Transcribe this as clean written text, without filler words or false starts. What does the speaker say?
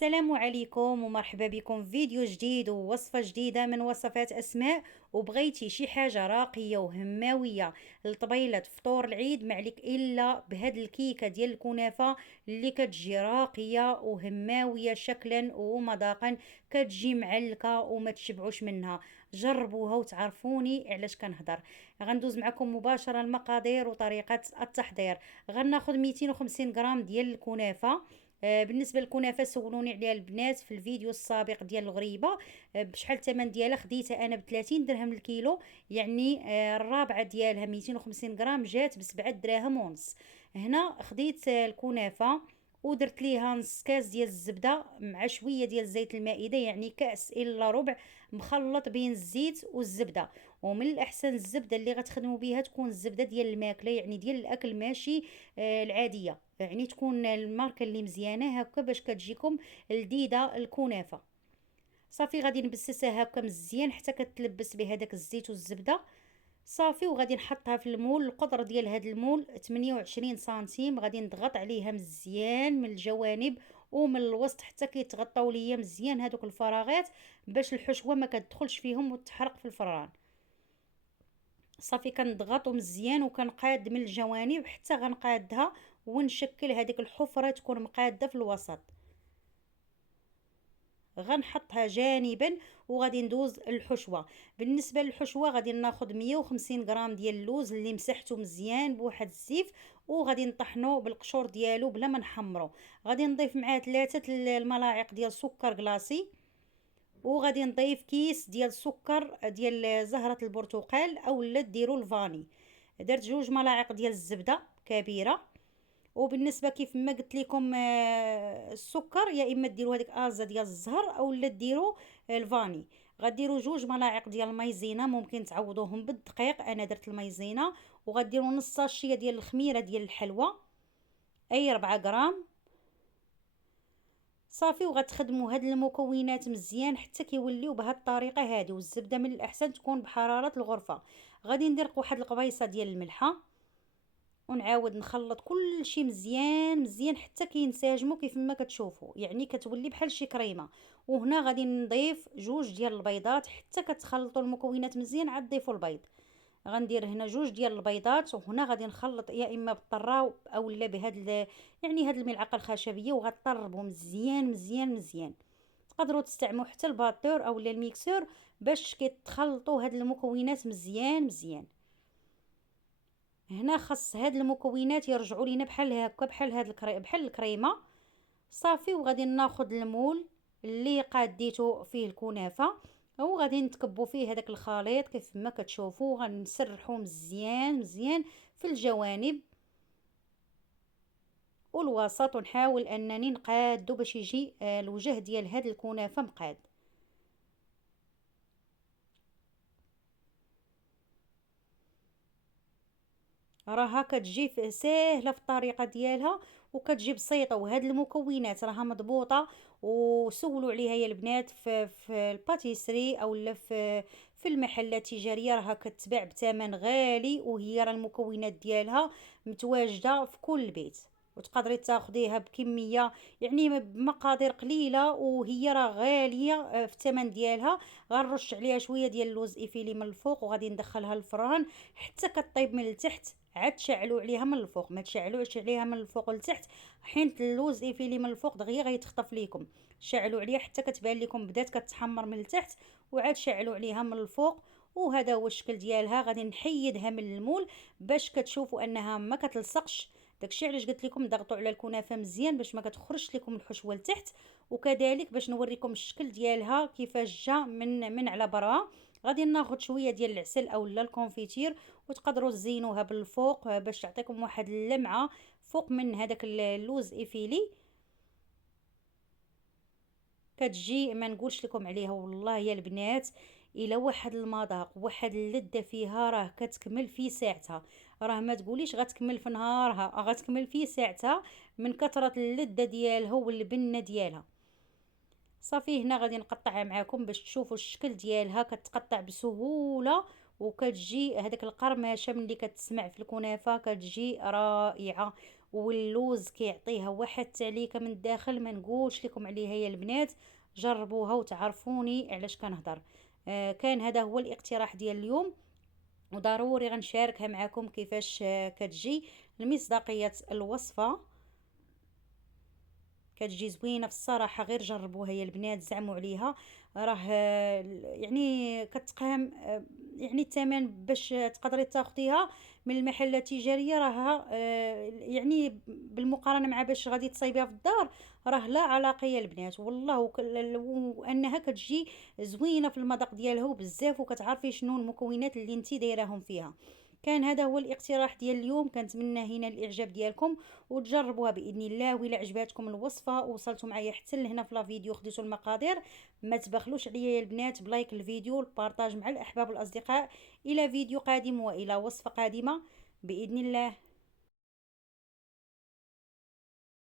السلام عليكم ومرحبا بكم في فيديو جديد ووصفة جديدة من وصفات أسماء. وبغيتي شي حاجة راقية وهماوية لطبيلة فطور العيد، ما عليك إلا بهاد الكيكة ديال الكنافة اللي كتجي راقية وهماوية شكلا ومذاقا، كتجي معلكة وما تشبعوش منها. جربوها وتعرفوني علاش كنهضر. غندوز معكم مباشرة المقادير وطريقة التحضير. غناخد 250 غرام ديال الكنافة. بالنسبه للكنافه سولوني عليها البنات في الفيديو السابق ديال الغريبه. بشحال الثمن ديالها؟ خديتها انا ب 30 درهم الكيلو، يعني الرابعه ديالها 250 غرام جات ب 7 دراهم ونص. هنا خديت الكنافه ودرت ليها نص كاس ديال الزبده مع شويه ديال زيت المائده، يعني كاس الا ربع، مخلط بين الزيت والزبده. ومن الاحسن الزبده اللي غتخدموا بها تكون الزبده ديال الماكله، يعني ديال الاكل، ماشي العاديه، يعني تكون الماركه اللي مزيانه هكا باش كتجيكم لذيذه الكنافه. صافي غادي نبسسها هكا مزيان حتى كتلبس بهذاك الزيت والزبده. صافي وغادي نحطها في المول. القطر ديال هذا المول 28 سنتيم. غادي نضغط عليها مزيان من الجوانب ومن الوسط حتى كيتغطاو ليا مزيان هذوك الفراغات، باش الحشوه ما كتدخلش فيهم وتحرق في الفران. صافي كنضغطو مزيان وكنقاد من الجوانب حتى غنقادها ونشكل هذيك الحفره تكون مقاده في الوسط. غنحطها جانبا وغادي ندوز الحشوه. بالنسبه للحشوه غادي ناخذ 150 غرام ديال اللوز اللي مسحته مزيان بواحد الزيف، وغادي نطحنو بالقشور ديالو بلا ما نحمرو. غادي نضيف معاه 3 الملاعق ديال سكر كلاصي، وغادي نضيف كيس ديال السكر ديال زهرة البرتقال اولا ديروا الفاني. درت 2 ملاعق ديال الزبدة كبيرة. وبالنسبه كيف ما قلت لكم السكر يا اما ديروا هذيك ازا ديال الزهر اولا ديروا الفاني. غديروا 2 ملاعق ديال المايزينا، ممكن تعوضوهم بالدقيق، انا درت المايزينا. وغديروا نص ساشيه ديال الخميره ديال الحلوى، اي 4 غرام. صافي وغتخدموا هاد المكونات مزيان حتى كيوليو بهاد الطريقه هذه. والزبده من الاحسن تكون بحراره الغرفه. غادي ندير واحد القبيصه ديال الملحه ونعاود نخلط كل شيء مزيان مزيان حتى كينسجموا كيف ما كتشوفوا، يعني كتولي بحال شي كريمه. وهنا غادي نضيف 2 ديال البيضات حتى كتخلطوا المكونات مزيان، عاد ضيفوا البيض. غندير هنا 2 ديال البيضات، وهنا غادي نخلط يا اما بالطره اولا يعني هاد الملعقه الخشبيه، وغطربوا مزيان مزيان مزيان. تقدروا تستعملوا حتى الباتور اولا الميكسور باش كيتخلطوا هاد المكونات مزيان مزيان. هنا خاص هاد المكونات يرجعوا لينا بحال هكا، بحال الكريمه. صافي وغادي ناخذ المول اللي قاديته فيه الكنافه، وغادي نتكبوا فيه هذاك الخليط كيف ما كتشوفوا. غنسرحوا مزيان مزيان في الجوانب والوسط، ونحاول انني نقادو باش يجي الوجه ديال هاد الكنافه مقاد. راها كتجي ساهله في الطريقه ديالها وكتجي بسيطه، وهاد المكونات راها مضبوطه. وسولوا عليها يا البنات في الباتيسري اولا في المحلات التجاريه، راها كتباع بثمن غالي، وهي راه المكونات ديالها متواجده في كل بيت. وتقدري تاخديها بكميه، يعني بمقادير قليله، وهي راه غاليه في الثمن ديالها. غنرش عليها شويه ديال اللوز ايفيلي من الفوق، وغادي ندخلها الفران حتى كطيب من التحت. عاد تشعلوا عليها من الفوق، ما تشعلوش عليها من الفوق لتحت، حيت اللوز ايفيلي من الفوق دغيا غيتخطف ليكم. شعلوا عليها حتى كتبان لكم بدات كتحمر من التحت، وعاد شعلوا عليها من الفوق. وهذا هو الشكل ديالها. غادي نحيدها من المول باش كتشوفوا انها ما كتلصقش. داكشي علاش قلت لكم ضغطوا على الكنافه مزيان باش ما كتخرجش لكم الحشوه لتحت. وكذلك باش نوريكم الشكل ديالها كيفاش جا من على برا. غادي ناخذ شويه ديال العسل اولا الكونفيتير، وتقدروا تزينوها بالفوق باش تعطيكم واحد اللمعه فوق من هذاك اللوز ايفيلي. كتجي ما نقولش لكم عليها والله يا البنات، الى واحد المذاق واحد اللذه فيها راه كتكمل في ساعتها. راه ما تقوليش غتكمل في نهارها، غتكمل في ساعتها من كثره اللذه ديالها والبنه ديالها. صافي هنا غادي نقطعها معاكم باش تشوفوا الشكل ديالها. كتقطع بسهوله، وكتجي هذاك القرمشه ملي كتسمع في الكنافه كتجي رائعه. واللوز كيعطيها واحد التعليكه من الداخل ما نقولش لكم عليها يا البنات. جربوها وتعرفوني علاش كنهضر. كان هذا هو الاقتراح ديال اليوم، وضروري غنشاركها معكم كيفاش كتجي المصداقية الوصفة. كتجي زوينه في الصراحه، غير جربوها يا البنات زعموا عليها. راه يعني كتقام يعني الثمن باش تقدري تاخديها من المحلات التجاريه، راه يعني بالمقارنه مع باش غادي تصايبيها في الدار راه لا علاقه يا البنات والله. وانها كتجي زوينه في المذاق ديالها وبزاف، وكتعرفي شنو المكونات اللي انتي دايراهم فيها. كان هذا هو الاقتراح ديال اليوم، كنتمنى هنا الاعجاب ديالكم وتجربوها باذن الله. وإلا عجباتكم الوصفه وصلتوا معايا حتى لهنا في لا فيديو خديتوا المقادير، ما تبخلوش عليا يا البنات بلايك الفيديو والبارطاج مع الاحباب والاصدقاء. الى فيديو قادم والى وصفه قادمه باذن الله.